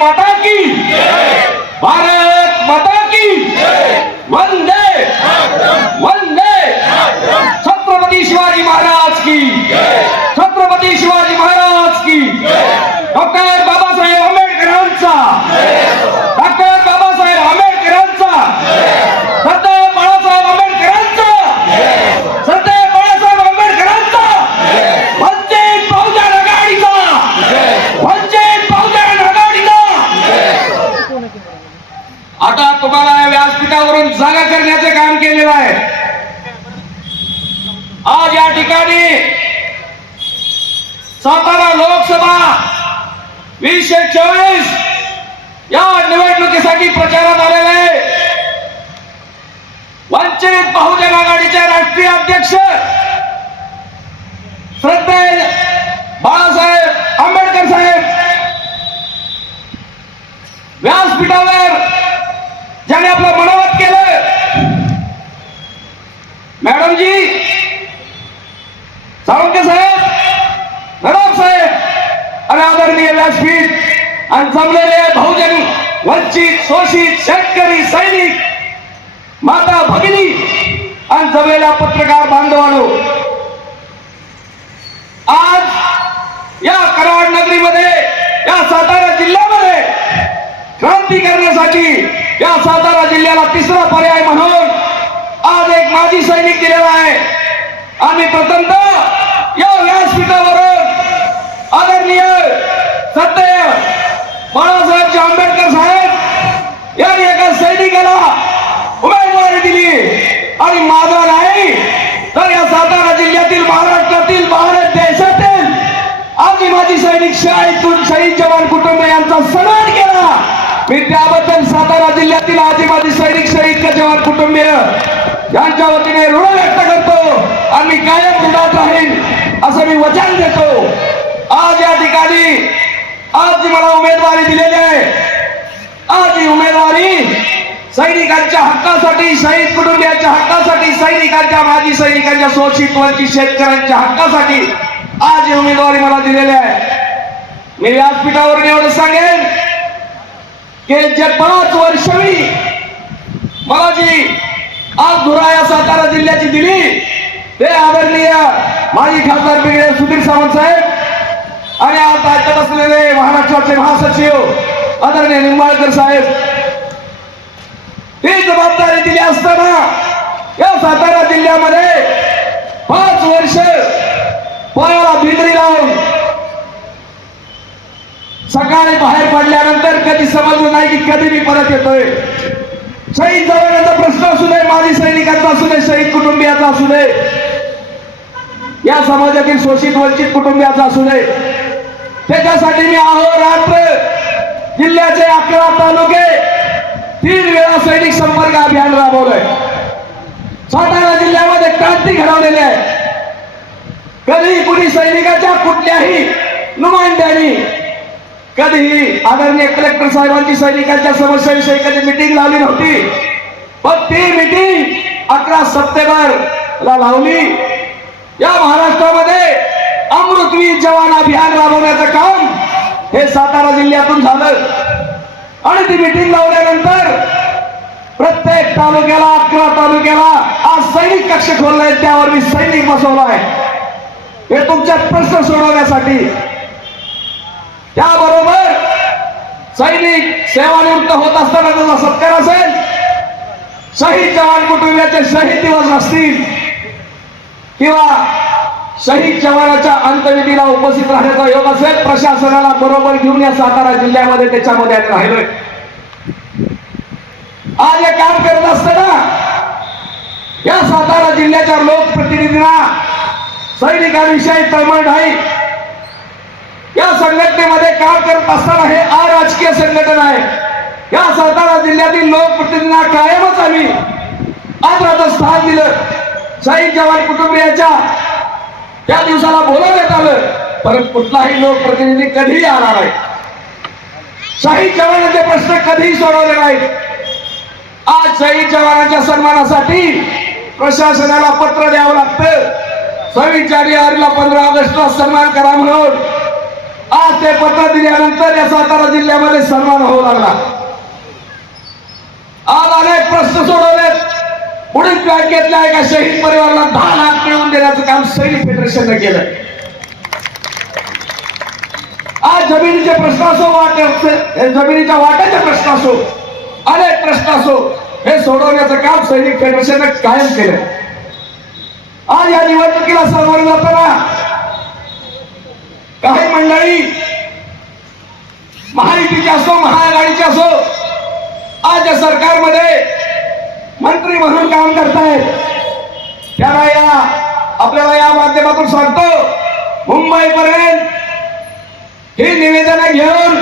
माता की। भारत माता की। वंदे। वंदे। छत्रपती शिवाजी महाराज की। छत्रपती शिवाजी महाराज की डॉक्टर बाबासाहेब आंबेडकरांचा डॉक्टर बाबासाहेब आंबेडकरांचा सरदार बाळासाहेब आंबेडकरांचा सरदार बाळासाहेब आंबेडकरांचा वंचित बहुजन आघाडीचा वंचित बहुजन आघाडीचा आता तुम्हाला या व्यासपीठावरून जागा करण्याचे काम केलेलं आहे आज या ठिकाणी सातारा लोकसभा वीसशे चोवीस या निवडणुकीसाठी प्रचारात आलेले वंचित बहुजन आघाडीचे राष्ट्रीय अध्यक्ष श्रद्धेय बाळासाहेब आंबेडकर साहेब व्यासपीठावर ज्याने आपलं मनोवत केलं मॅडमजी सावंत साहेब नवाब साहेब आणि आदरणीय व्यासपीठ आणि जमलेले बहुजन वंचित शोषित शेतकरी सैनिक माता भगिनी आणि जमलेल्या पत्रकार बांधवानो आज या कराड नगरीमध्ये या सातारा जिल्ह्यामध्ये क्रांती करण्यासाठी या सातारा जिल्ह्याला तिसरा पर्याय म्हणून आज एक माजी सैनिक दिलेला आहे. आम्ही प्रथमतः या व्यासपीठावरून आदरणीय सत्य बाळासाहेब आंबेडकर साहेब यांनी एका सैनिकाला उमेदवारी दिली. आणि माझा नाही तर या सातारा जिल्ह्यातील महाराष्ट्रातील भारत देशातील आम्ही माझी सैनिक शाळेतून शहीद जवान कुटुंब यांचा सन्मान केला. मी त्याबद्दल सातारा जिल्ह्यातील आजी माझी सैनिक शहीद जवान कुटुंबीय यांच्या वतीने ऋण व्यक्त करतो. आणि कायम ऋणात राहील असं मी वचन देतो. आज जी मला उमेदवारी दिलेली आहे. आज ही उमेदवारी सैनिकांच्या हक्कासाठी शहीद कुटुंबियांच्या हक्कासाठी सैनिकांच्या माजी सैनिकांच्या शोषित वंचित शेतकऱ्यांच्या हक्कासाठी आज ही उमेदवारी मला दिलेली आहे. मी व्यासपीठावर एवढं सांगेन की जे पाच वर्ष मी मला जी आज धुरा या सातारा जिल्ह्याची दिली ते आदरणीय माजी खासदार ब्रिगेडियर सुधीर सावंत साहेब असलेले महासचिव आदरणीय निंबाळकर साहेब ही जबाबदारी दिली असताना या सातारा जिल्ह्यामध्ये पाच वर्ष पायाला भिंगरी लावून सकाळी बाहेर पडल्यानंतर कधी समजलं नाही की कधी मी परत येतोय. शहीद जवानाचा प्रश्न असू दे माजी सैनिकांचा असू दे शहीद कुटुंबियाचा असू दे. या समाजातील शोषित वंचित कुटुंबियाचा असू दे. त्याच्यासाठी मी अहोरात्र जिल्ह्याचे अकरा तालुके. तीन वेळा सैनिक संपर्क अभियान राबवलंय. सातारा जिल्ह्यामध्ये क्रांती घडवलेली आहे. कधी कुणी सैनिकाच्या कुठल्याही नुमाइंद्यांनी कधीही आदरणीय कलेक्टर साहेबांची सैनिकांच्या समस्याविषयी कधी मिटिंग लावली नव्हती. पण ती मिटिंग अकरा सप्टेंबर ला लावली. या महाराष्ट्रामध्ये अमृतवीर जवान अभियान राबवण्याचं काम हे सातारा जिल्ह्यातून झालं. आणि ती मिटिंग लावल्यानंतर प्रत्येक तालुक्याला अकरा तालुक्याला आज सैनिक कक्ष खोललाय त्यावर मी सैनिक बसवलाय हे तुमच्या प्रश्न सोडवण्यासाठी. त्याबरोबर सैनिक सेवानिवृत्त होत असताना त्याचा सत्कार असेल. शहीद जवान कुटुंबियाचे शहीद दिवस असतील. किंवा शहीद जवानाच्या अंत्यविधीला उपस्थित राहण्याचा योग असेल प्रशासनाला बरोबर घेऊन या सातारा जिल्ह्यामध्ये त्याच्यामध्ये राहिलोय. आज हे काम करत असताना या सातारा जिल्ह्याच्या लोकप्रतिनिधींना सैनिकांविषयी तळमळ नाही. या संघटनेमध्ये काम करत असताना हे अराजकीय संघटन आहे. या सातारा जिल्ह्यातील लोकप्रतिनिधींना कायमच आम्ही आदराचं स्थान दिलं. शहीद जवान कुटुंबियांच्या त्या दिवसाला बोलवण्यात आलं. परत कुठलाही लोकप्रतिनिधी कधीही आला नाही. शहीद जवानांचे प्रश्न कधीही सोडवले नाहीत. आज शहीद जवानांच्या सन्मानासाठी प्रशासनाला पत्र द्यावं लागतं. सव्वीस जानेवारीला पंधरा ऑगस्टला सन्मान करा म्हणून. आज ते पत्र दिल्यानंतर या सातारा जिल्ह्यामध्ये सन्मान होऊ लागला. आज अनेक प्रश्न सोडवलेत. पुढील बँकेतल्या एका शहीद परिवाराला दहा लाख मिळवून देण्याचं काम सैनिक फेडरेशनने केलं आज जमिनीचे प्रश्न असो वाट जमिनीच्या वाट्याचे प्रश्न असो अनेक प्रश्न असो हे सोडवण्याचं काम सैनिक फेडरेशनने कायम केलं आज या निवडणुकीला सामोरे जाताना काही मंडळी महायुतीची असो महाआघाडीची असो आज या सरकारमध्ये मंत्री म्हणून काम करतायत. त्याला या आपल्याला या माध्यमातून सांगतो मुंबईपर्यंत ही निवेदन घेऊन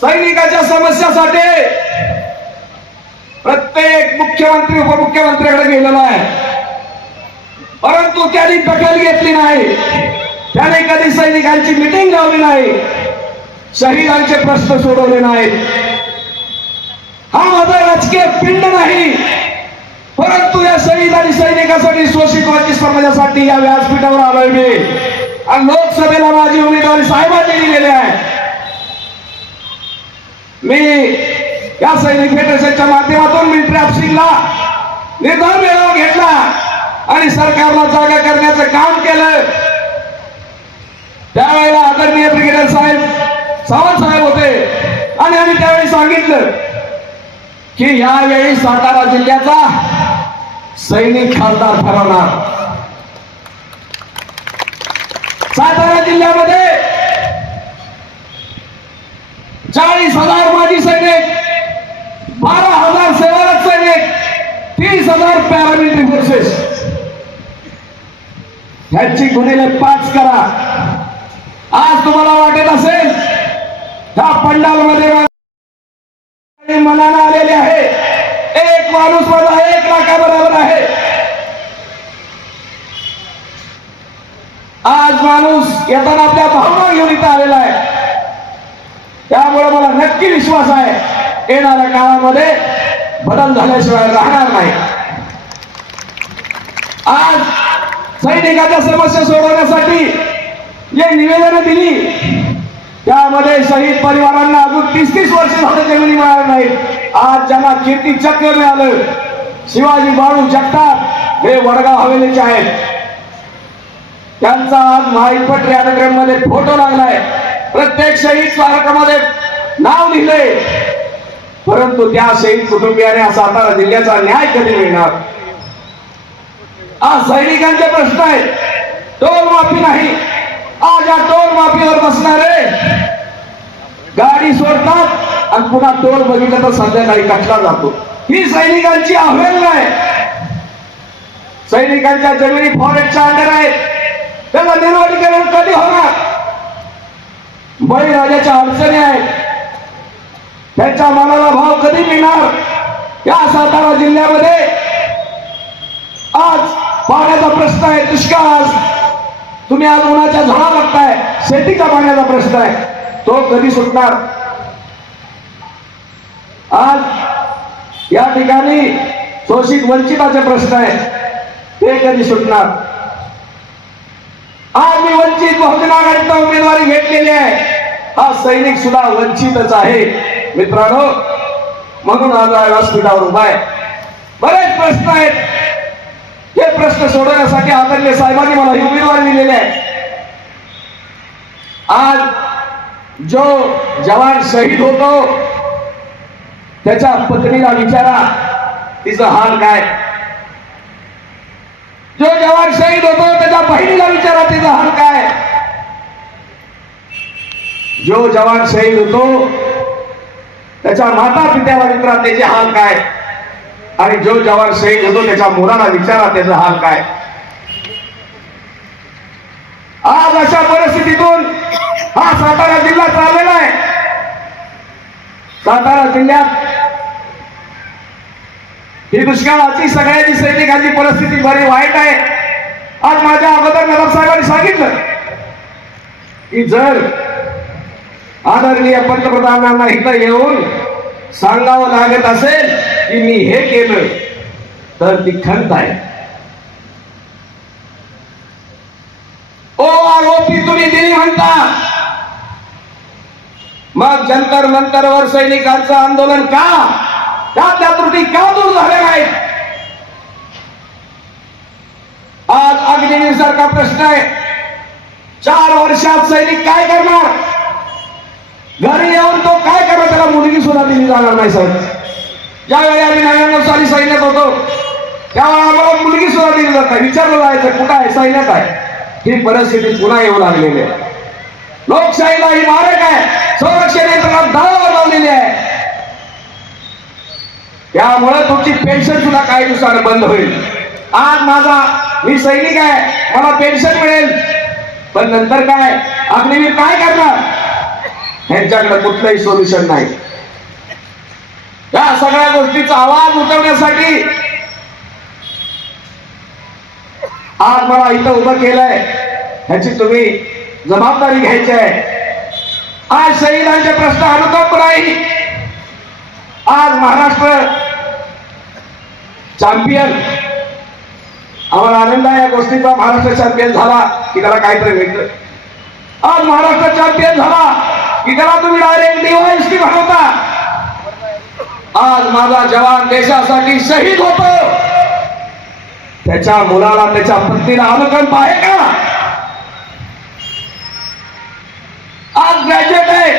सैनिकाच्या समस्यासाठी प्रत्येक मुख्यमंत्री उपमुख्यमंत्र्याकडे गेलेला आहे. परंतु त्यांनी दखल घेतली नाही. त्याने कधी सैनिकांची मिटिंग लावली नाही. शहीदांचे प्रश्न सोडवले नाहीत. हा माझा राजकीय पिंड नाही. परंतु या शहीद आणि सैनिकासाठी शोषित वंचित समाजासाठी या व्यासपीठावर आलोय मी. आणि लोकसभेला माझी उमेदवारी साहेबांनी दिलेली आहे. मी या सैनिक फेडरेशनच्या माध्यमातून मिलिटरी ऑफिसिंगला निर्धार मेळावा घेतला आणि सरकारला जागा करण्याचं काम केलं. त्यावेळेला आदरणीय ब्रिगेडियर साहेब सावंत साहेब होते. आणि आम्ही त्यावेळी सांगितलं की यावेळी सातारा जिल्ह्याचा सैनिक खासदार ठरवणार. सातारा जिल्ह्यामध्ये चाळीस हजार माजी सैनिक बारा हजार सेवारत सैनिक तीस हजार पॅरामिलिटरी फोर्सेस ह्याची गुन्हेले पाच करा. आज तुम्हाला वाटत असेल त्या पंडालमध्ये मनानं आलेले आहे एक माणूस माझा एक लाखा बरोबर आहे. आज माणूस येताना आपल्या भावना घेऊन इथं आलेला आहे. त्यामुळे मला नक्की विश्वास आहे येणाऱ्या काळामध्ये बदल झाल्याशिवाय राहणार नाही. आज सैनिकाच्या समस्या सोडवण्यासाठी जे निवेदनं दिली त्यामध्ये शहीद परिवारांना अजून तीस तीस वर्ष झाले जमिनी मिळाल्या नाहीत. आज ज्यांना कीर्ती चक्र मिळालं शिवाजी बाळू जगताप हे वडगाव हवेलीचे आहेत. त्यांचा आज महाईपट कार्यक्रममध्ये फोटो लागलाय. प्रत्येक शहीद स्मारकामध्ये नाव लिहिलंय. परंतु त्या शहीद कुटुंबियाने सातारा जिल्ह्याचा न्याय कधी मिळणार? आज सैनिकांचे प्रश्न आहेत. टोल माफी नाही. आज या टोल माफीवर बसणारे गाडी सोडतात. आणि पुन्हा टोल बघितलं तर संध्याकाळी कटला जातो. ही सैनिकांची अवहेलना आहे. सैनिकांच्या जमिनी फॉरेस्टच्या अंडर आहेत. त्याला निर्वलीकरण कधी होणार? बळीराजाच्या अडचणी आहेत. त्यांच्या मनाला भाव कधी मिळणार? या सातारा जिल्ह्यामध्ये आज पाण्याचा प्रश्न आहे दुष्काळ तुम्ही आज उन्हाच्या झाडा बघताय शेतीच्या पाण्याचा प्रश्न आहे. तो कधी सुटणार? आज या ठिकाणी शोषित वंचिताचे प्रश्न आहेत. ते कधी सुटणार? आज मी वंचित बहुजन आघाडीचा उमेदवारी घेतलेली आहे. हा सैनिक सुद्धा वंचितच आहे. मित्रांनो म्हणून आज व्यासपीठावर उभा आहे. बरेच प्रश्न आहेत. हे प्रश्न सोडवण्यासाठी आदरणीय साहेबांनी मला ही उमेदवारी दिलेली आहे. आज जो जवान शहीद होतो त्याच्या पत्नीला विचारा तिचं हाल काय? जो जवान शहीद होतो त्याच्या बहिणीला विचारा तिचा हाल काय? जो जवान शहीद होतो त्याच्या माता पित्याला विचारा त्याचे हाल काय? आणि जो जवान शहीद होतो त्याच्या मुलाला विचारा त्याचा हाल काय? आज अशा परिस्थितीतून हा सातारा जिल्हा चाललेला आहे. सातारा जिल्ह्यात ही दुष्काळाची सगळ्याची सैनिकांची परिस्थिती बरी वाईट आहे. आज माझ्या अगोदर नवाब साहेबांनी सांगितलं की जर आदरणीय पंतप्रधानांना इथं येऊन सांगावं लागत असेल की मी हे केलं तर ती खंत आहे. ओ आरोपी तुम्ही दिली म्हणता. मग जंतर मंतरवर सैनिकांचं आंदोलन का? त्यातल्या त्रुटी का दूर झाल्या नाहीत? आज अग्निवीर सारखा प्रश्न आहे. चार वर्षात सैनिक काय करणार? घरी येऊन तो काय करणार? त्याला मुलगी सुद्धा दिली जाणार नाही साहेब ज्यावेळी आम्ही नव्याण्णव साली सैन्यात होतो त्यावेळी आम्हाला मुलगी सुद्धा दिली जात नाही. विचारलं जायचं कुठं आहे? सैन्यात आहे. ही परिस्थिती पुन्हा येऊ लागलेली आहे. लोकशाहीला ही मारक आहे. संरक्षण यंत्रणा दारावर लावलेली आहे. यामुळे तुमची पेन्शन सुद्धा काही दिवसानं बंद होईल. आज माझा मी सैनिक आहे मला पेन्शन मिळेल. पण नंतर काय? अग्निवीर काय करणार? यांच्याकडे कुठलंही सोल्युशन नाही. या सगळ्या गोष्टीचा आवाज उठवण्यासाठी आज मला इथं उभं केलंय. ह्याची तुम्ही जबाबदारी घ्यायची आहे. आज शहीदांचे प्रश्न अनुकंप नाही. आज महाराष्ट्र चॅम्पियन आम्हाला आनंद आहे या गोष्टीचा. महाराष्ट्र चॅम्पियन झाला की त्याला काहीतरी मिळतं आज महाराष्ट्र चॅम्पियन झाला की त्याला तुम्ही डायरेक्ट डीवायसटी बनवता. आज माझा जवान देशासाठी शहीद होतो. त्याच्या मुलाला त्याच्या पत्नीला अनुकंप आहे का? आज ग्रॅज्युएट आहे.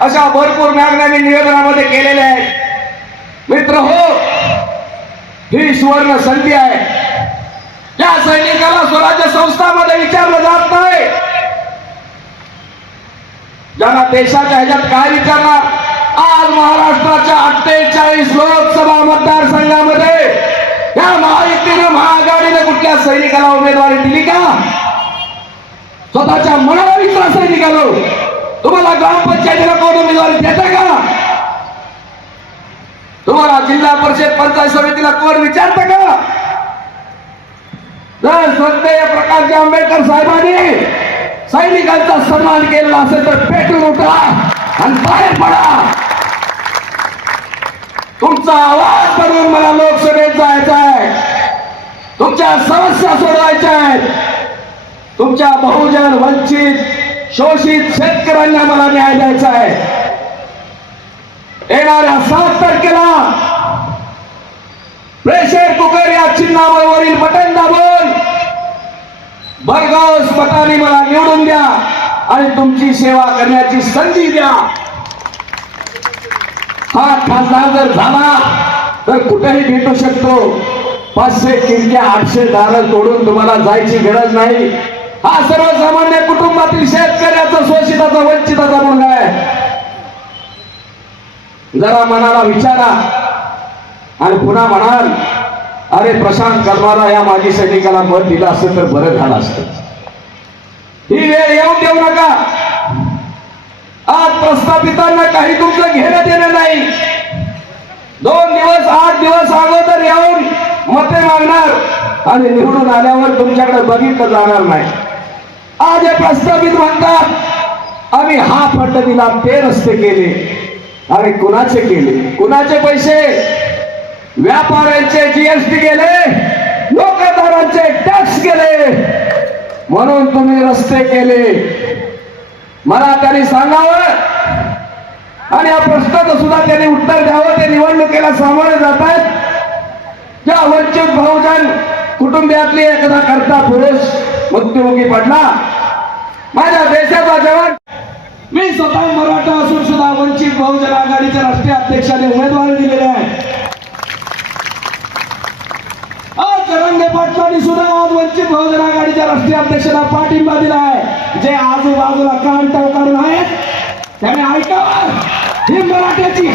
अशा भरपूर मागण्या मी निवेदनामध्ये केलेल्या आहेत. मित्र हो ही सुवर्ण संधी आहे. या सैनिकाला स्वराज्य संस्थामध्ये विचारलं जात नाही. ज्यांना देशाच्या ह्याच्यात काय विचारणार? आज महाराष्ट्राच्या अठ्ठेचाळीस लोकसभा मतदारसंघामध्ये या महायुतीनं महाआघाडीने कुठल्या सैनिकाला उमेदवारी दिली का? स्वतःच्या मनाला विचार सैनिकालो तुम्हाला ग्रामपंचायतीला कोण उमेदवारी देतं का? तुम्हाला जिल्हा परिषद पंचायत समितीला कोण विचारत का? जर श्रद्धेय प्रकाश आंबेडकर साहेबांनी सैनिकांचा सन्मान केलेला असेल तर पेटून उठा आणि बाहेर पडा. तुमचा आवाज बनवून मला लोकसभेत जायचा आहे. तुमच्या समस्या सोडवायच्या आहेत. तुमच्या बहुजन वंचित शोषित शेतकऱ्यांना मला न्याय द्यायचा आहे. येणाऱ्या सात तारखेला प्रेशर कुकर या चिन्हावरील बटन दाबून भरघोस मताने मला निवडून द्या आणि तुमची सेवा करण्याची संधी द्या. हा खासदार जर झाला तर कुठेही भेटू शकतो. पाचशे खिडक्या आठशे दारं तोडून तुम्हाला जायची गरज नाही. हा सर्वसामान्य कुटुंबातील शेतकऱ्याचा शोषिताचा वंचिताचा मुलगा आहे. जरा मनाला विचारा. आणि पुन्हा म्हणाल अरे प्रशांत कलमाला या माजी सैनिकाला मत दिलं असतं तर बरं झालं असतं. ही वेळ येऊन देऊ नका. आज प्रस्थापितांना काही तुमचं घेणं देणं नाही. दोन दिवस आठ दिवस अगोदर येऊन मते मागणार आणि निवडून आल्यावर तुमच्याकडे बघितलं जाणार नाही. आज हे प्रस्थापित म्हणतात आम्ही हा फंड दिला ते रस्ते केले. अरे कुणाचे केले? कुणाचे पैसे? व्यापाऱ्यांचे जीएसटी गेले लोकदारांचे टॅक्स गेले. म्हणून तुम्ही रस्ते केले. मला त्यांनी सांगावं. आणि या प्रश्नाचं सुद्धा त्यांनी उत्तर द्यावं. ते निवडणुकीला सामोरे जात आहेत. ज्या वंचित बहुजन कुटुंबियातली एखादा करता पुरुष मृत्युमुखी पडला. माझ्या देशाचा जवान मी स्वतः मराठा असून सुद्धा वंचित बहुजन आघाडीच्या राष्ट्रीय अध्यक्षाने उमेदवारी दिलेली आहे. आज पाटलांनी सुद्धा आज वंचित बहुजन आघाडीच्या राष्ट्रीय अध्यक्षाला पाठिंबा दिला आहे. जे आजूबाजूला कान टवकारून आहेत त्याने ऐकावं. ही मराठ्याची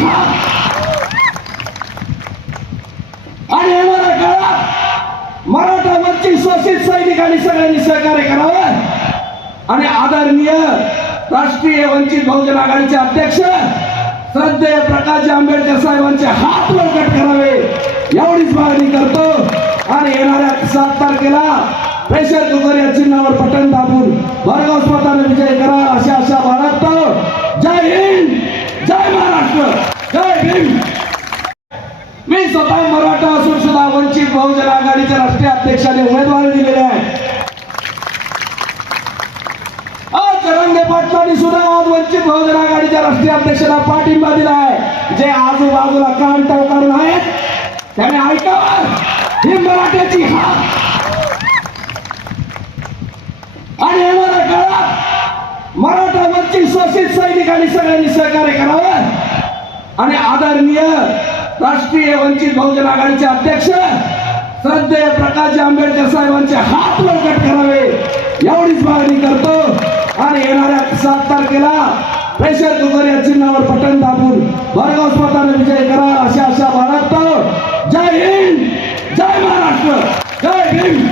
आणि येणाऱ्या काळात मराठा वंचित शोषित सैनिकांनी सगळ्यांनी सहकार्य करावं. आणि आदरणीय राष्ट्रीय वंचित बहुजन आघाडीचे अध्यक्ष श्रद्धेय प्रकाश आंबेडकर साहेबांचे हात बळकट करावे एवढीच मागणी करतो. आणि येणाऱ्या सात तारखेला प्रेशर कुकर या चिन्हावर पटण दाबून भरगाव स्वतःने विजय करा अशा आशा बाळगतो. जय हिंद जय महाराष्ट्र जय भीम. मी स्वतः मराठा असून सुद्धा वंचित बहुजन आघाडीच्या राष्ट्रीय अध्यक्षाने उमेदवारी दिलेली आहे आज चरंगे पाटलांनी सुद्धा आज वंचित बहुजन आघाडीच्या राष्ट्रीय अध्यक्षाला पाठिंबा दिला आहे जे आजूबाजूला कान टवकारून आहेत त्याने ऐकावं. ही मराठ्याची आणि येणाऱ्या काळात मराठा वंचित शोषित सैनिकांनी सगळ्यांनी सहकार्य करावं. आणि आदरणीय राष्ट्रीय वंचित बहुजन आघाडीचे अध्यक्ष श्रद्धेय प्रकाश आंबेडकर साहेबांचे हात बळकट करावे. एवढीच मागणी करतो. आणि येणाऱ्या सात तारखेला प्रेशर कुकर या चिन्हावर पटण दाबून भरघोस मताने विजय करा अशा आशा बाळगतो. जय हिंद जय महाराष्ट्र जय हिंद.